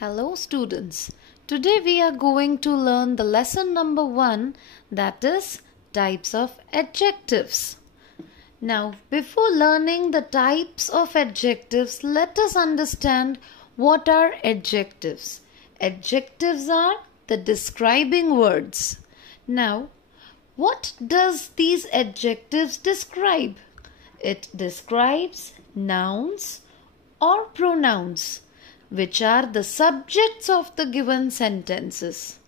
Hello students, today we are going to learn the lesson number 1, that is types of adjectives. Now before learning the types of adjectives, let us understand what are adjectives. Adjectives are the describing words. Now what does these adjectives describe? It describes nouns or pronouns, which are the subjects of the given sentences.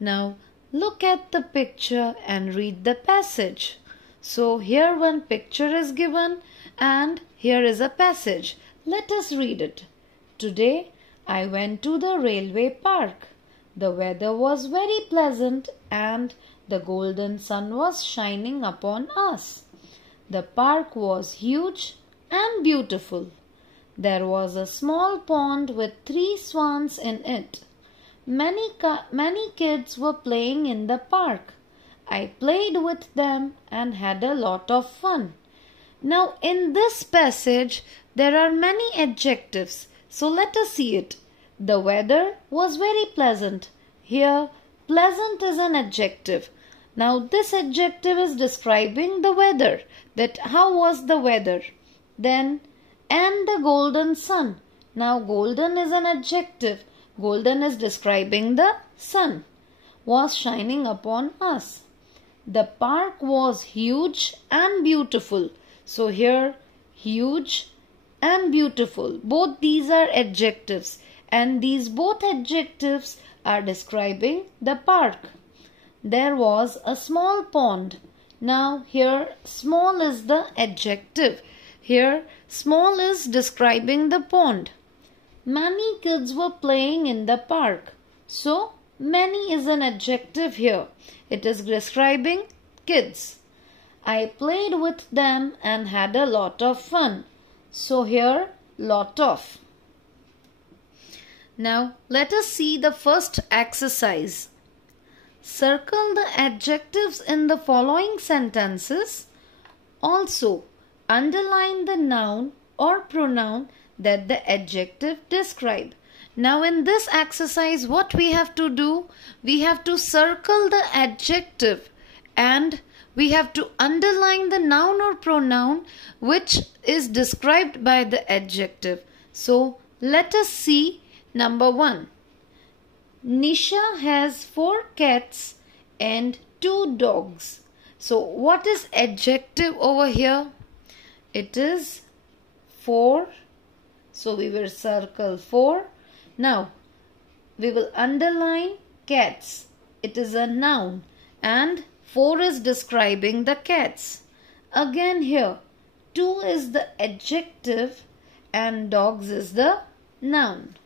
Now look at the picture and read the passage. So here one picture is given and here is a passage. Let us read it. Today I went to the railway park. The weather was very pleasant and the golden sun was shining upon us. The park was huge and beautiful. There was a small pond with 3 swans in it. Many kids were playing in the park. I played with them and had a lot of fun. Now in this passage there are many adjectives. So let us see it. The weather was very pleasant. Here pleasant is an adjective. Now this adjective is describing the weather. That how was the weather? Then and the golden sun. Now golden is an adjective. Golden is describing the sun. Was shining upon us. The park was huge and beautiful. So here huge and beautiful. Both these are adjectives. And these both adjectives are describing the park. There was a small pond. Now here small is the adjective. Here small is describing the pond. Many kids were playing in the park. So many is an adjective here. It is describing kids. I played with them and had a lot of fun. So here lot of. Now let us see the first exercise. Circle the adjectives in the following sentences. Also underline the noun or pronoun that the adjective describe. Now in this exercise what we have to do? We have to circle the adjective and we have to underline the noun or pronoun which is described by the adjective. So let us see number 1. Nisha has 4 cats and 2 dogs. So what is adjective over here? It is 4. So we will circle 4. Now we will underline cats. It is a noun and 4 is describing the cats. Again here 2 is the adjective and dogs is the noun.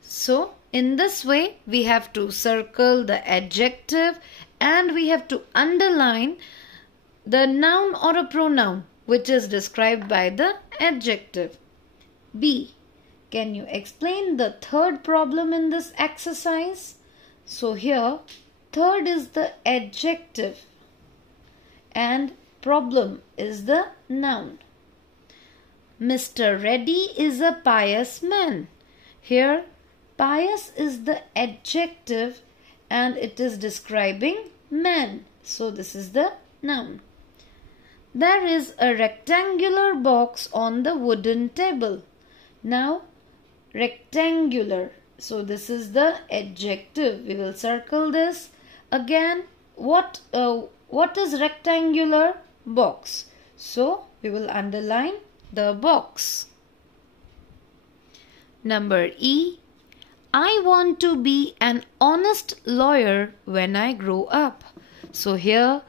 So in this way we have to circle the adjective and we have to underline the noun or a pronoun which is described by the adjective. B. Can you explain the third problem in this exercise? So here third is the adjective and problem is the noun. Mr. Reddy is a pious man. Here pious is the adjective and it is describing man. So this is the noun. There is a rectangular box on the wooden table. Now rectangular. So this is the adjective. We will circle this. Again what is rectangular? Box. So we will underline the box. Number E. I want to be an honest lawyer when I grow up. So here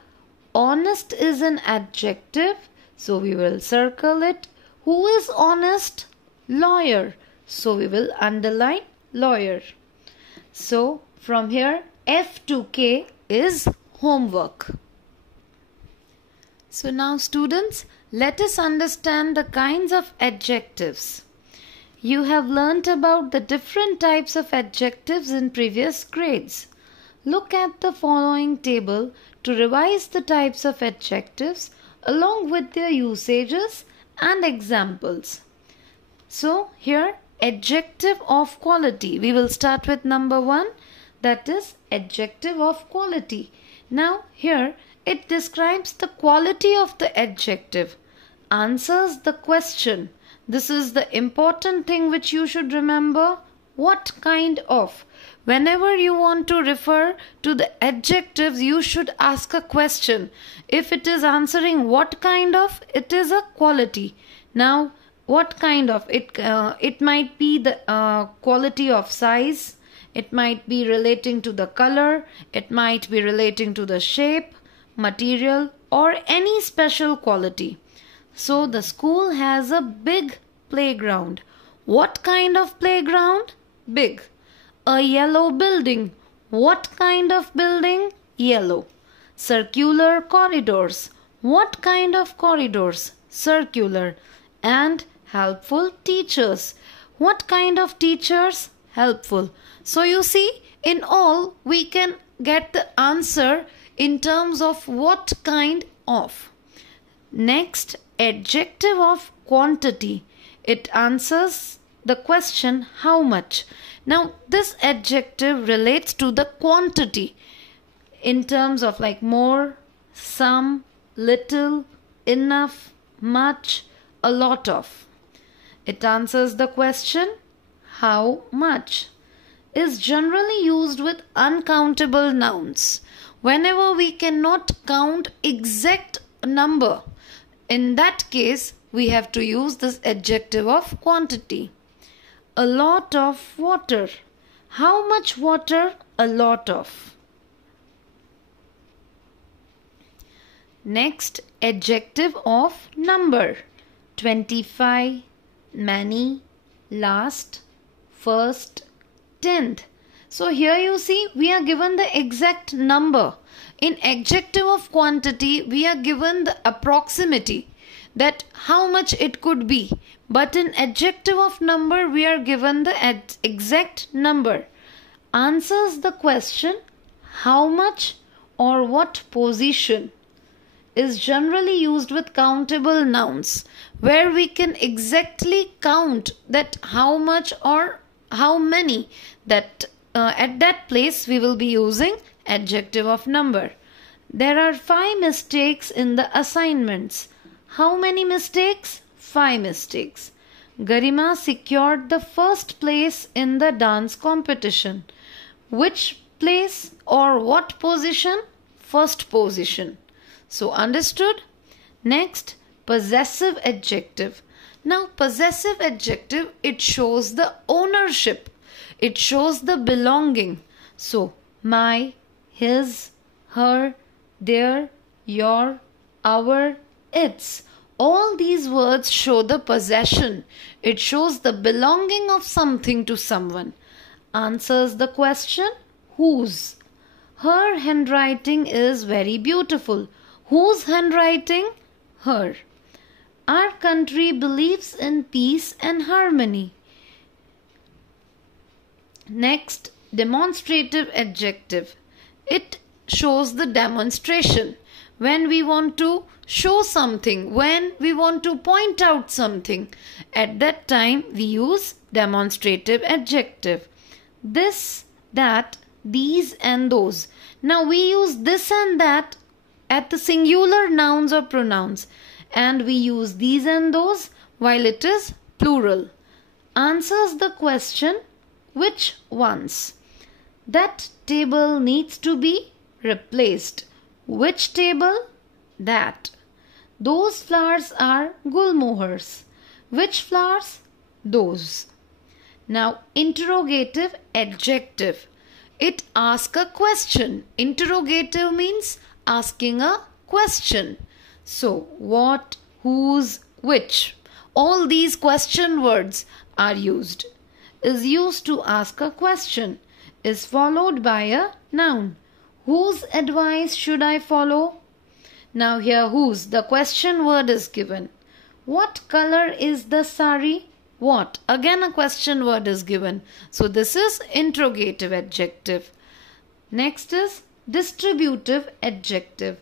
honest is an adjective. So we will circle it. Who is honest? Lawyer. So we will underline lawyer. So from here F to K is homework. So now students, let us understand the kinds of adjectives. You have learnt about the different types of adjectives in previous grades. Look at the following table to revise the types of adjectives along with their usages and examples. So here adjective of quality. We will start with number 1, that is adjective of quality. Now here it describes the quality of the adjective, answers the question. This is the important thing which you should remember. What kind of? Whenever you want to refer to the adjectives, you should ask a question. If it is answering what kind of, it is a quality. Now, what kind of? It might be the quality of size. It might be relating to the color. It might be relating to the shape, material, or any special quality. So, the school has a big playground. What kind of playground? Big. A yellow building. What kind of building? Yellow. Circular corridors. What kind of corridors? Circular. And helpful teachers. What kind of teachers? Helpful. So you see, in all we can get the answer in terms of what kind of. Next, adjective of quantity. It answers the question how much. Now this adjective relates to the quantity in terms of like more, some, little, enough, much, a lot of. It answers the question how much. Is generally used with uncountable nouns. Whenever we cannot count exact number, in that case we have to use this adjective of quantity. A lot of water. How much water? A lot of. Next, adjective of number. 25, many, last, first, tenth. So here you see we are given the exact number. In adjective of quantity we are given the approximity, that how much it could be. But in adjective of number we are given the exact number. Answers the question how much or what position. Is generally used with countable nouns, where we can exactly count that how much or how many. That at that place we will be using adjective of number. There are 5 mistakes in the assignments. How many mistakes? 5 mistakes. Garima secured the first place in the dance competition. Which place or what position? First position. So understood? Next, possessive adjective. Now possessive adjective, it shows the ownership. It shows the belonging. So my, his, her, their, your, our, its. All these words show the possession. It shows the belonging of something to someone. Answers the question whose. Her handwriting is very beautiful. Whose handwriting? Her. Our country believes in peace and harmony. Next, demonstrative adjective. It shows the demonstration. When we want to show something, when we want to point out something, at that time we use demonstrative adjective. This, that, these and those. Now we use this and that at the singular nouns or pronouns, and we use these and those while it is plural. Answers the question which ones. That table needs to be replaced. Which table? That. Those flowers are gulmohars. Which flowers? Those. Now interrogative adjective. It asks a question. Interrogative means asking a question. So what, whose, which, all these question words are used. Is used to ask a question. Is followed by a noun. Whose advice should I follow? Now here whose, the question word is given. What color is the sari? What? Again a question word is given. So this is interrogative adjective. Next is distributive adjective.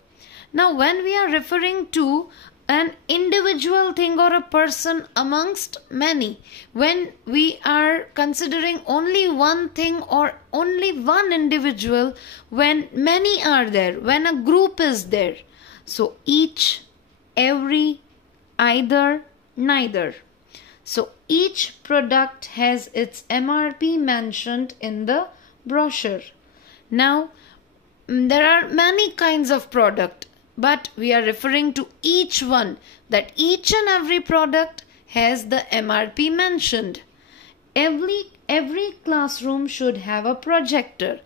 Now when we are referring to an individual thing or a person amongst many. When we are considering only one thing or only one individual, when many are there, when a group is there. So each, every, either, neither. So each product has its MRP mentioned in the brochure. Now there are many kinds of product, but we are referring to each one, that each and every product has the MRP mentioned. Every classroom should have a projector.